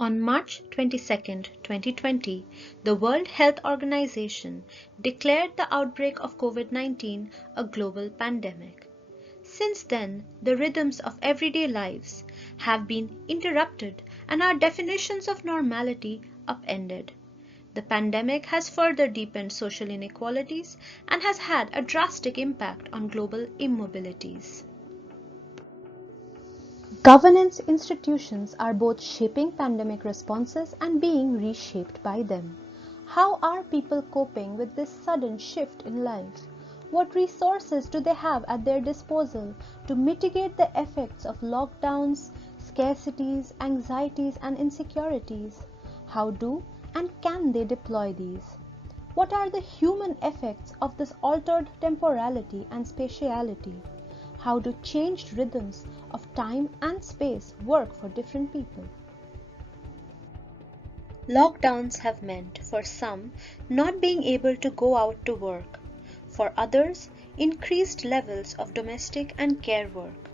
On March 22, 2020, the World Health Organization declared the outbreak of COVID-19 a global pandemic. Since then, the rhythms of everyday lives have been interrupted and our definitions of normality upended. The pandemic has further deepened social inequalities and has had a drastic impact on global immobilities. Governance institutions are both shaping pandemic responses and being reshaped by them. How are people coping with this sudden shift in life? What resources do they have at their disposal to mitigate the effects of lockdowns, scarcities, anxieties, and insecurities? How do and can they deploy these? What are the human effects of this altered temporality and spatiality? How do changed rhythms of time and space work for different people? Lockdowns have meant, for some, not being able to go out to work. For others, increased levels of domestic and care work.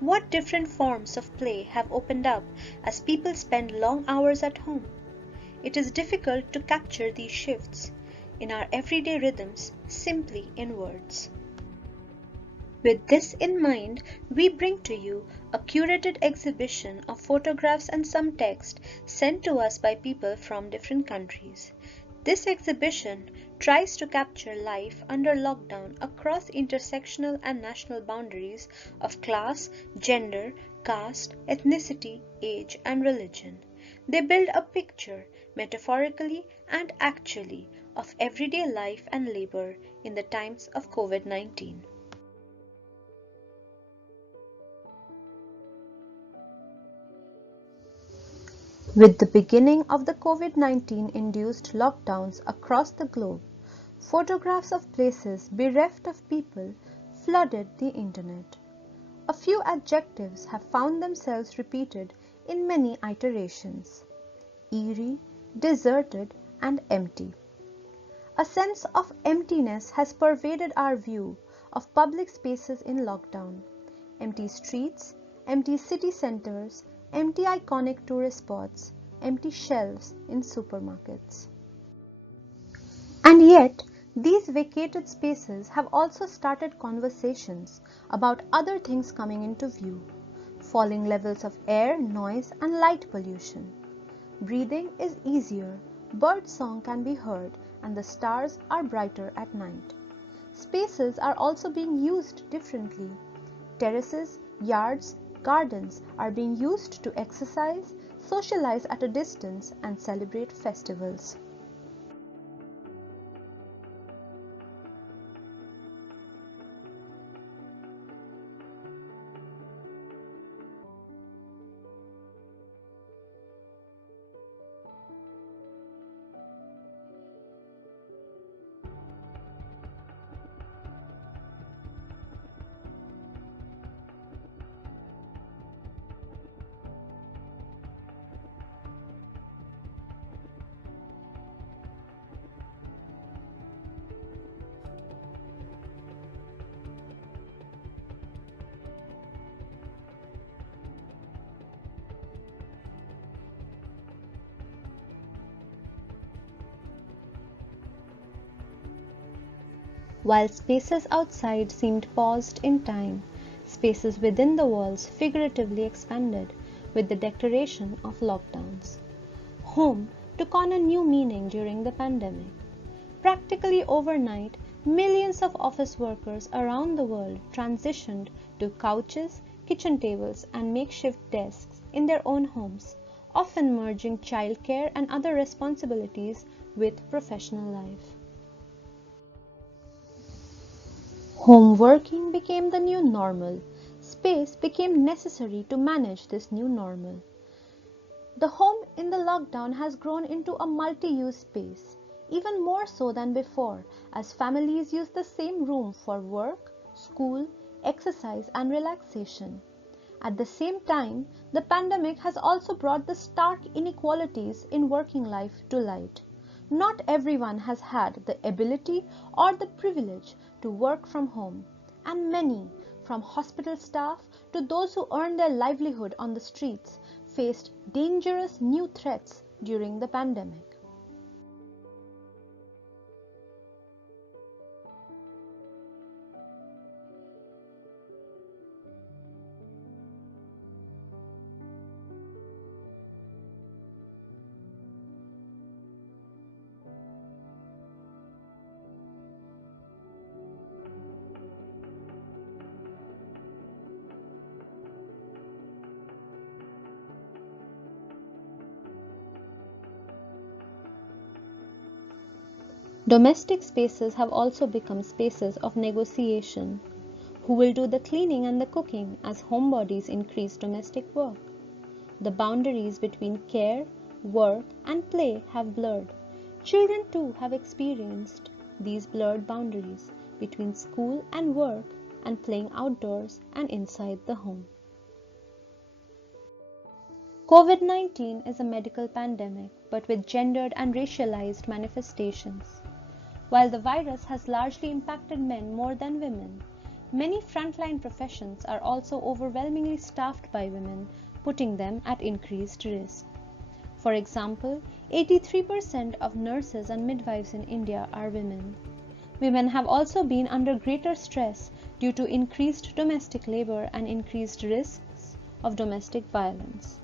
What different forms of play have opened up as people spend long hours at home? It is difficult to capture these shifts in our everyday rhythms simply in words. With this in mind, we bring to you a curated exhibition of photographs and some text sent to us by people from different countries. This exhibition tries to capture life under lockdown across intersectional and national boundaries of class, gender, caste, ethnicity, age, and religion. They build a picture, metaphorically and actually, of everyday life and labor in the times of COVID-19. With the beginning of the COVID-19 induced lockdowns across the globe, photographs of places bereft of people flooded the internet. A few adjectives have found themselves repeated in many iterations: eerie, deserted, and empty. A sense of emptiness has pervaded our view of public spaces in lockdown. Empty streets, empty city centers, empty iconic tourist spots, empty shelves in supermarkets. And yet, these vacated spaces have also started conversations about other things coming into view: falling levels of air, noise, and light pollution. Breathing is easier, bird song can be heard, and the stars are brighter at night. Spaces are also being used differently. Terraces, yards, gardens are being used to exercise, socialize at a distance, and celebrate festivals. While spaces outside seemed paused in time, spaces within the walls figuratively expanded with the declaration of lockdowns. Home took on a new meaning during the pandemic. Practically overnight, millions of office workers around the world transitioned to couches, kitchen tables, and makeshift desks in their own homes, often merging childcare and other responsibilities with professional life. Home working became the new normal. Space became necessary to manage this new normal. The home in the lockdown has grown into a multi-use space, even more so than before, as families use the same room for work, school, exercise, and relaxation. At the same time, the pandemic has also brought the stark inequalities in working life to light. Not everyone has had the ability or the privilege to work from home, and many, from hospital staff to those who earn their livelihood on the streets, faced dangerous new threats during the pandemic. Domestic spaces have also become spaces of negotiation. Who will do the cleaning and the cooking as homebodies increase domestic work? The boundaries between care, work, and play have blurred. Children too have experienced these blurred boundaries between school and work and playing outdoors and inside the home. COVID-19 is a medical pandemic, but with gendered and racialized manifestations. While the virus has largely impacted men more than women, many frontline professions are also overwhelmingly staffed by women, putting them at increased risk. For example, 83% of nurses and midwives in India are women. Women have also been under greater stress due to increased domestic labor and increased risks of domestic violence.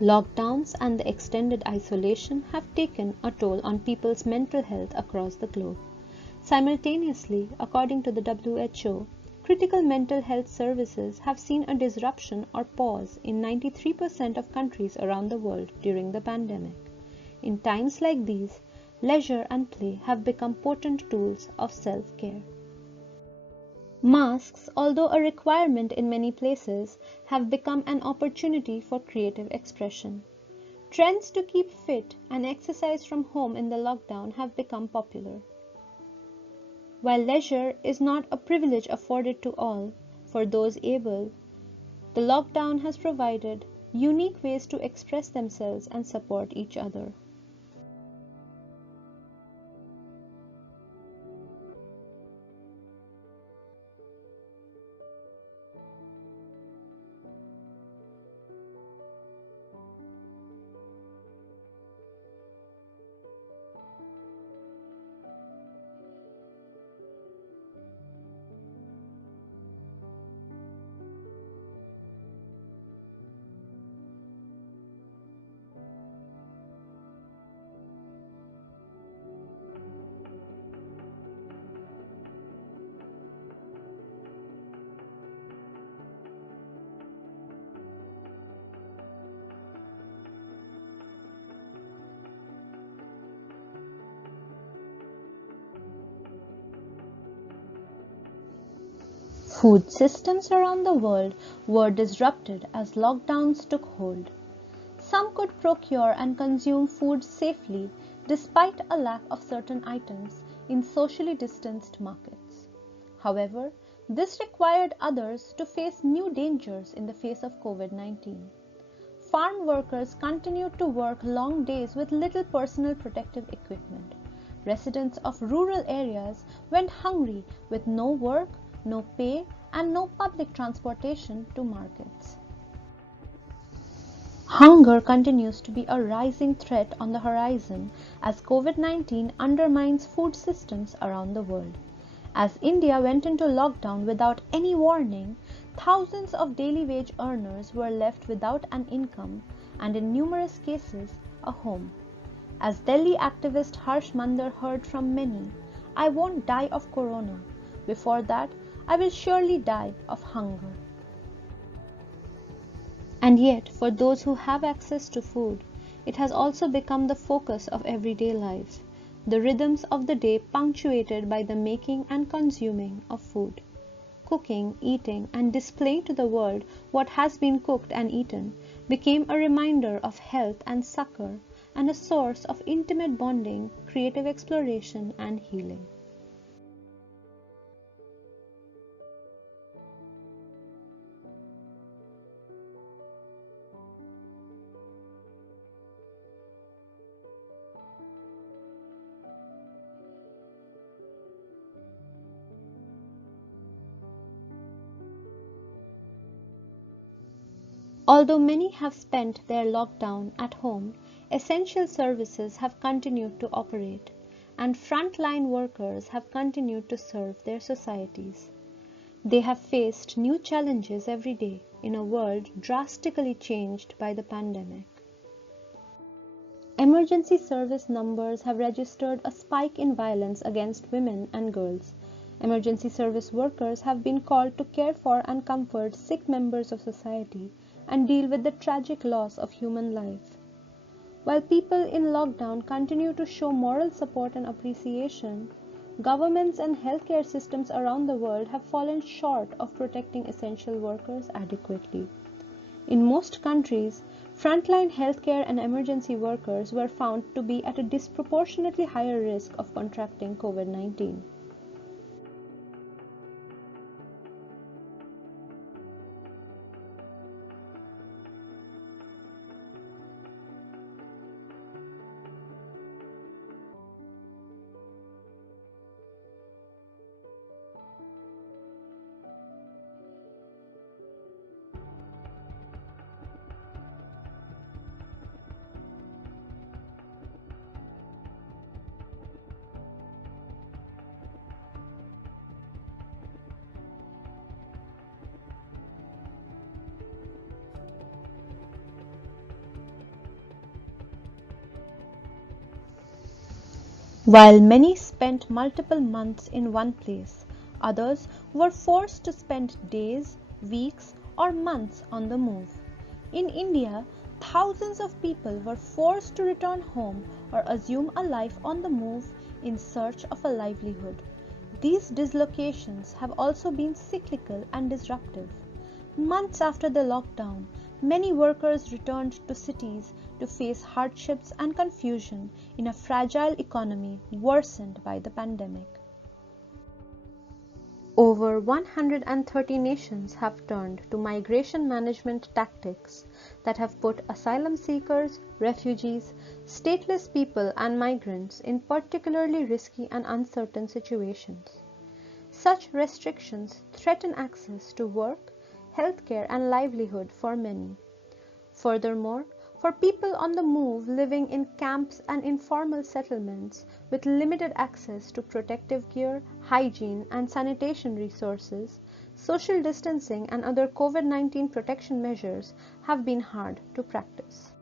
Lockdowns and the extended isolation have taken a toll on people's mental health across the globe. Simultaneously, according to the WHO, critical mental health services have seen a disruption or pause in 93% of countries around the world during the pandemic. In times like these, leisure and play have become potent tools of self-care. Masks, although a requirement in many places, have become an opportunity for creative expression. Trends to keep fit and exercise from home in the lockdown have become popular. While leisure is not a privilege afforded to all, for those able, the lockdown has provided unique ways to express themselves and support each other. Food systems around the world were disrupted as lockdowns took hold. Some could procure and consume food safely despite a lack of certain items in socially distanced markets. However, this required others to face new dangers in the face of COVID-19. Farm workers continued to work long days with little personal protective equipment. Residents of rural areas went hungry with no work, no pay, and no public transportation to markets. Hunger continues to be a rising threat on the horizon as COVID-19 undermines food systems around the world. As India went into lockdown without any warning, thousands of daily wage earners were left without an income and in numerous cases, a home. As Delhi activist Harsh Mandar heard from many, "I won't die of corona. Before that, I will surely die of hunger." And yet, for those who have access to food, it has also become the focus of everyday life, the rhythms of the day punctuated by the making and consuming of food. Cooking, eating, and displaying to the world what has been cooked and eaten became a reminder of health and succor and a source of intimate bonding, creative exploration, and healing. Although many have spent their lockdown at home, essential services have continued to operate, and frontline workers have continued to serve their societies. They have faced new challenges every day in a world drastically changed by the pandemic. Emergency service numbers have registered a spike in violence against women and girls. Emergency service workers have been called to care for and comfort sick members of society and deal with the tragic loss of human life. While people in lockdown continue to show moral support and appreciation, governments and healthcare systems around the world have fallen short of protecting essential workers adequately. In most countries, frontline healthcare and emergency workers were found to be at a disproportionately higher risk of contracting COVID-19. While many spent multiple months in one place, others were forced to spend days, weeks, or months on the move. In India, thousands of people were forced to return home or assume a life on the move in search of a livelihood. These dislocations have also been cyclical and disruptive. Months after the lockdown, many workers returned to cities to face hardships and confusion in a fragile economy worsened by the pandemic. Over 130 nations have turned to migration management tactics that have put asylum seekers, refugees, stateless people, and migrants in particularly risky and uncertain situations. Such restrictions threaten access to work, healthcare, and livelihood for many. Furthermore, for people on the move living in camps and informal settlements with limited access to protective gear, hygiene, and sanitation resources, social distancing and other COVID-19 protection measures have been hard to practice.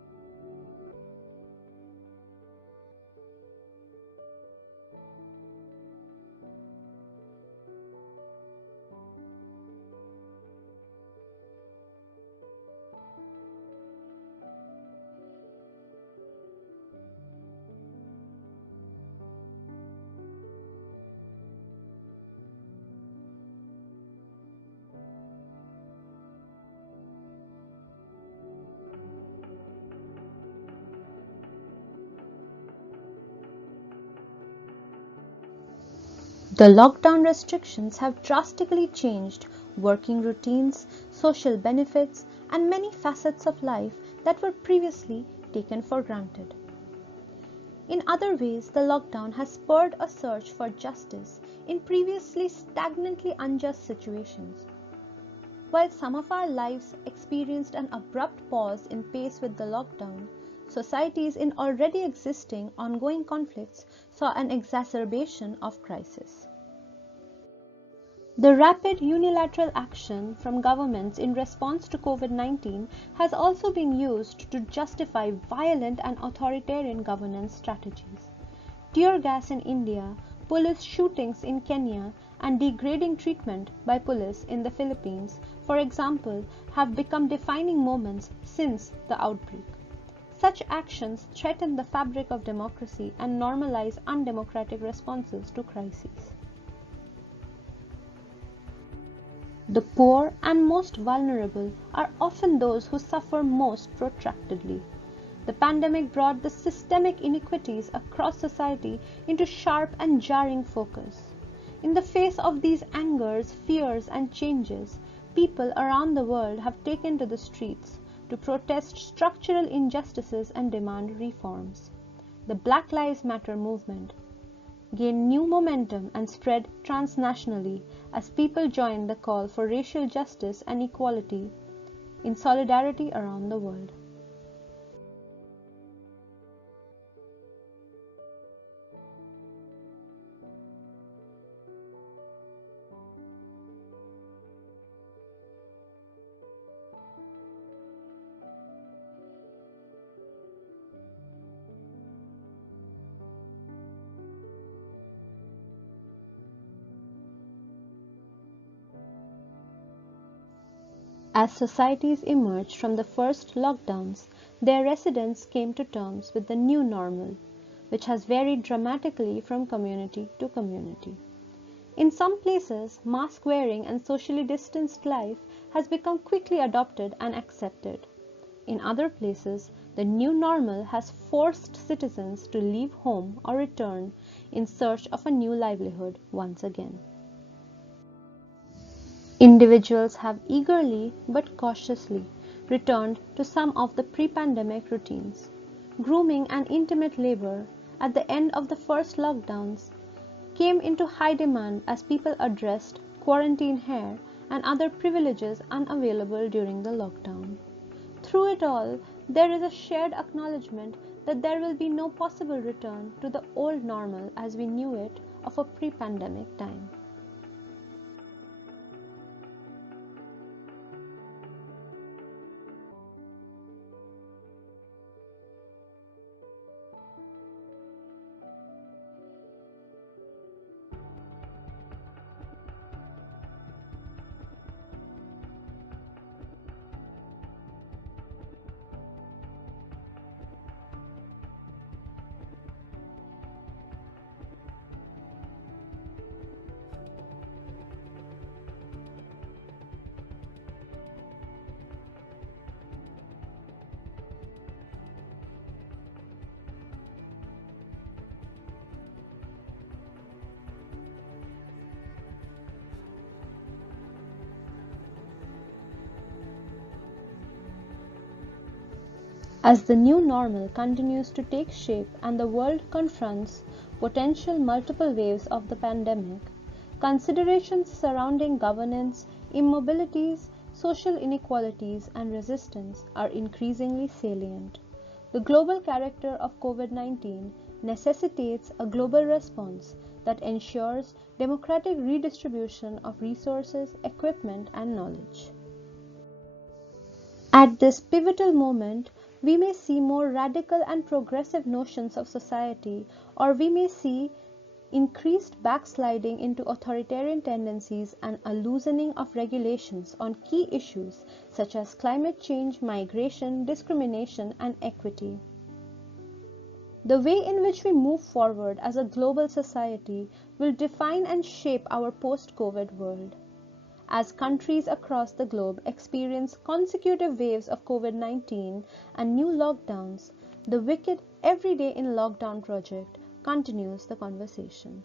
The lockdown restrictions have drastically changed working routines, social benefits, and many facets of life that were previously taken for granted. In other ways, the lockdown has spurred a search for justice in previously stagnantly unjust situations. While some of our lives experienced an abrupt pause in pace with the lockdown, societies in already existing ongoing conflicts saw an exacerbation of crisis. The rapid unilateral action from governments in response to COVID-19 has also been used to justify violent and authoritarian governance strategies. Tear gas in India, police shootings in Kenya, and degrading treatment by police in the Philippines, for example, have become defining moments since the outbreak. Such actions threaten the fabric of democracy and normalize undemocratic responses to crises. The poor and most vulnerable are often those who suffer most protractedly. The pandemic brought the systemic inequities across society into sharp and jarring focus. In the face of these angers, fears, and changes, people around the world have taken to the streets to protest structural injustices and demand reforms. The Black Lives Matter movement gained new momentum and spread transnationally as people joined the call for racial justice and equality. in solidarity around the world. As societies emerged from the first lockdowns, their residents came to terms with the new normal, which has varied dramatically from community to community. In some places, mask wearing and socially distanced life has become quickly adopted and accepted. In other places, the new normal has forced citizens to leave home or return in search of a new livelihood once again. Individuals have eagerly but cautiously returned to some of the pre-pandemic routines. Grooming and intimate labor at the end of the first lockdowns came into high demand as people addressed quarantine hair and other privileges unavailable during the lockdown. Through it all, there is a shared acknowledgement that there will be no possible return to the old normal as we knew it of a pre-pandemic time. As the new normal continues to take shape and the world confronts potential multiple waves of the pandemic, considerations surrounding governance, immobilities, social inequalities, and resistance are increasingly salient. The global character of COVID-19 necessitates a global response that ensures democratic redistribution of resources, equipment, and knowledge. At this pivotal moment, we may see more radical and progressive notions of society, or we may see increased backsliding into authoritarian tendencies and a loosening of regulations on key issues such as climate change, migration, discrimination, and equity. The way in which we move forward as a global society will define and shape our post-COVID world. As countries across the globe experience consecutive waves of COVID-19 and new lockdowns, the Wicked Everyday in Lockdown project continues the conversation.